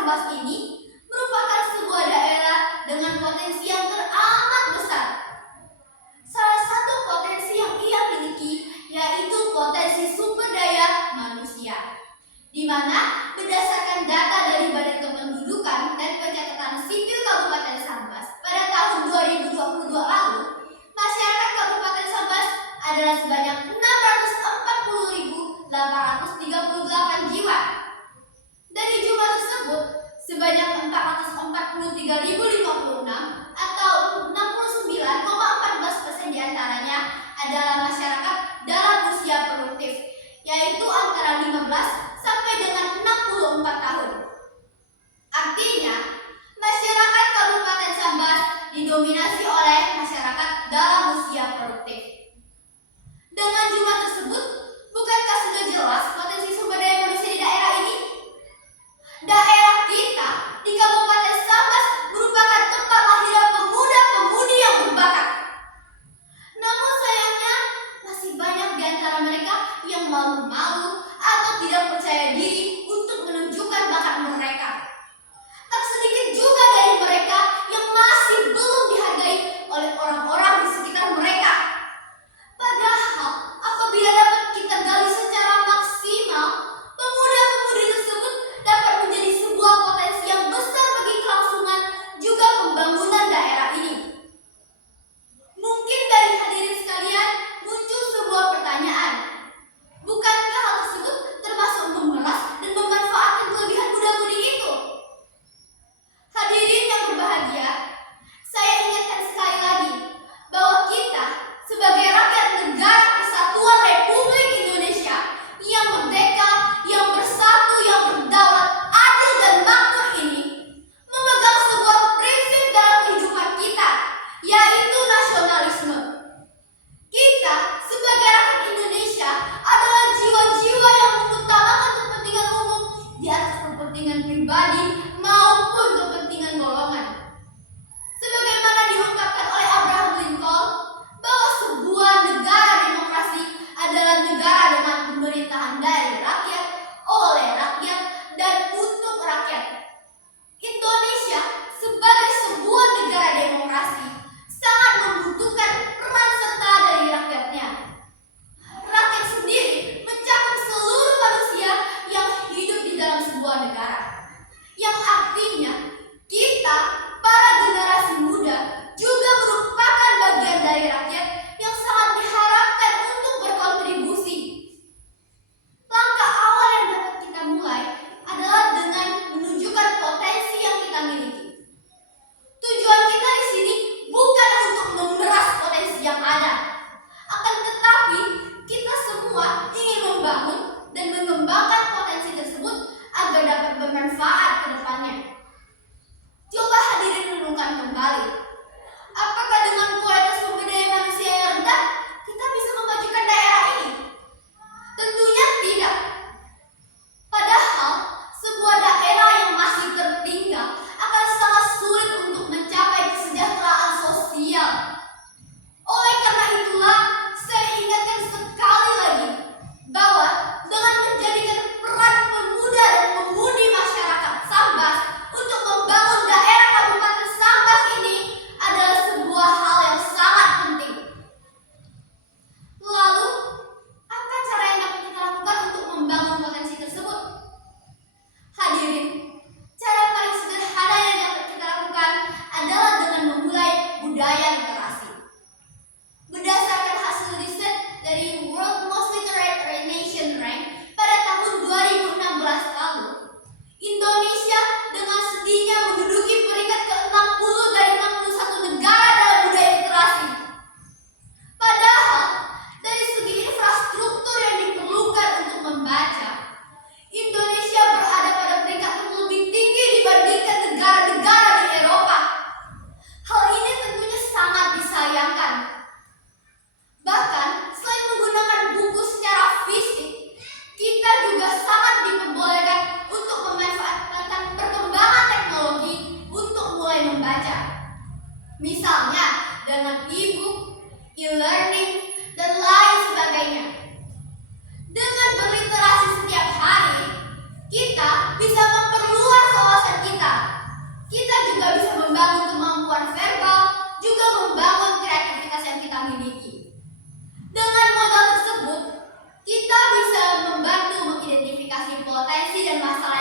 Sambas ini merupakan sebuah daerah dengan potensi yang teramat besar. Salah satu potensi yang ia miliki yaitu potensi sumber daya manusia, di mana berdasarkan data dari Badan Kependudukan dan Pencatatan Sipil Kabupaten Sambas pada tahun 2022 lalu, masyarakat Kabupaten Sambas adalah sebanyak 640.838 jiwa. Dari jumlah tersebut, sebanyak 443.056 atau 69,14% diantaranya adalah masyarakat dalam usia produktif, yaitu antara 15 sampai dengan 64 tahun. Artinya, masyarakat Kabupaten Sambas didominasi oleh masyarakat dalam usia produktif. Dengan jumlah tersebut, bukankah sudah jelas potensi sumber daya manusia di daerah ini? Daerah kita di Kabupaten Sambas merupakan tempat lahirnya pemuda-pemudi yang berbakat. Namun sayangnya, masih banyak di antara mereka yang malu-malu atau tidak percaya diri untuk menunjukkan bakat mereka. Tak sedikit juga dari mereka yang masih belum dihargai oleh orang-orang di sekitar mereka. Padahal, apabila dapat kita gali secara maksimal, pemuda-pemudi tersebut dapat menjadi sebuah potensi yang besar bagi kelangsungan juga pembangunan daerah ini. Mungkin dari hadirin sekalian muncul sebuah pertanyaan. Bukankah hal tersebut termasuk memeras dan memanfaatkan kelebihan muda-mudi itu? Hadirin yang berbahagia, saya ingatkan sekali lagi bahwa kita sebagai rakyat negara Kesatuan Republik Indonesia yang merdeka, yang bersatu, yang berdaulat, adil dan makmur ini memegang sebuah prinsip dalam kehidupan kita, yaitu nasionalisme. Kita sebagai rakyat Indonesia adalah jiwa-jiwa yang mengutamakan kepentingan umum di atas kepentingan pribadi maupun kepentingan golongan. Sebagaimana diungkapkan oleh Abraham Lincoln bahwa sebuah negara demokrasi adalah negara dengan pemerintahan dari rakyat, oleh rakyat, dan untuk rakyat. Indonesia sebagai sebuah negara demokrasi sangat membutuhkan peran serta dari rakyatnya. Rakyat sendiri mencakup seluruh manusia yang hidup di dalam sebuah negara, yang artinya kita, para generasi muda, juga merupakan bagian dari rakyat yang sangat diharapkan untuk berkontribusi. Langkah awal yang dapat kita mulai adalah dengan menunjukkan potensi yang kita miliki. Tujuan kita di sini bukan untuk memeras potensi yang ada, akan tetapi kita semua ingin membangun dan mengembangkan potensi tersebut agar dapat bermanfaat ke depannya. Coba hadirin renungkan kembali, apakah dengan kualitas sumber daya manusia yang rendah kita bisa memajukan daerah ini? Tentunya tidak. Padahal sebuah daerah yang masih tertinggal akan sangat sulit untuk mencapai kesejahteraan sosial. Oleh karena itulah, saya ingatkan sekali lagi bahwa dengan menjadikan peran pemuda dan pemudi masyarakat Sambas untuk membangun daerah Kabupaten Sambas ini adalah sebuah hal yang sangat penting. Lalu, apa cara yang dapat kita lakukan untuk membangun potensi tersebut? Hadirin, cara paling sederhana yang dapat kita lakukan adalah dengan memulai budaya literasi. Berdasarkan hasil riset dari World Most Literate Nation Rank pada tahun 2016 lalu, Indonesia dengan sedihnya menduduki peringkat ke-60 dari 61 negara dalam budaya literasi. Padahal, dari segi infrastruktur yang diperlukan untuk membaca, Indonesia berada pada peringkat yang lebih tinggi dibandingkan negara-negara di Eropa. Hal ini tentunya sangat disayangkan. Bahkan, selain menggunakan buku secara fisik, kita juga sangat diperbolehkan untuk memanfaatkan perkembangan teknologi untuk mulai membaca. Misalnya dengan e-book, e-learning, dan lain sebagainya. Dengan berliterasi setiap hari, kita bisa memperluas wawasan potensi dan masalah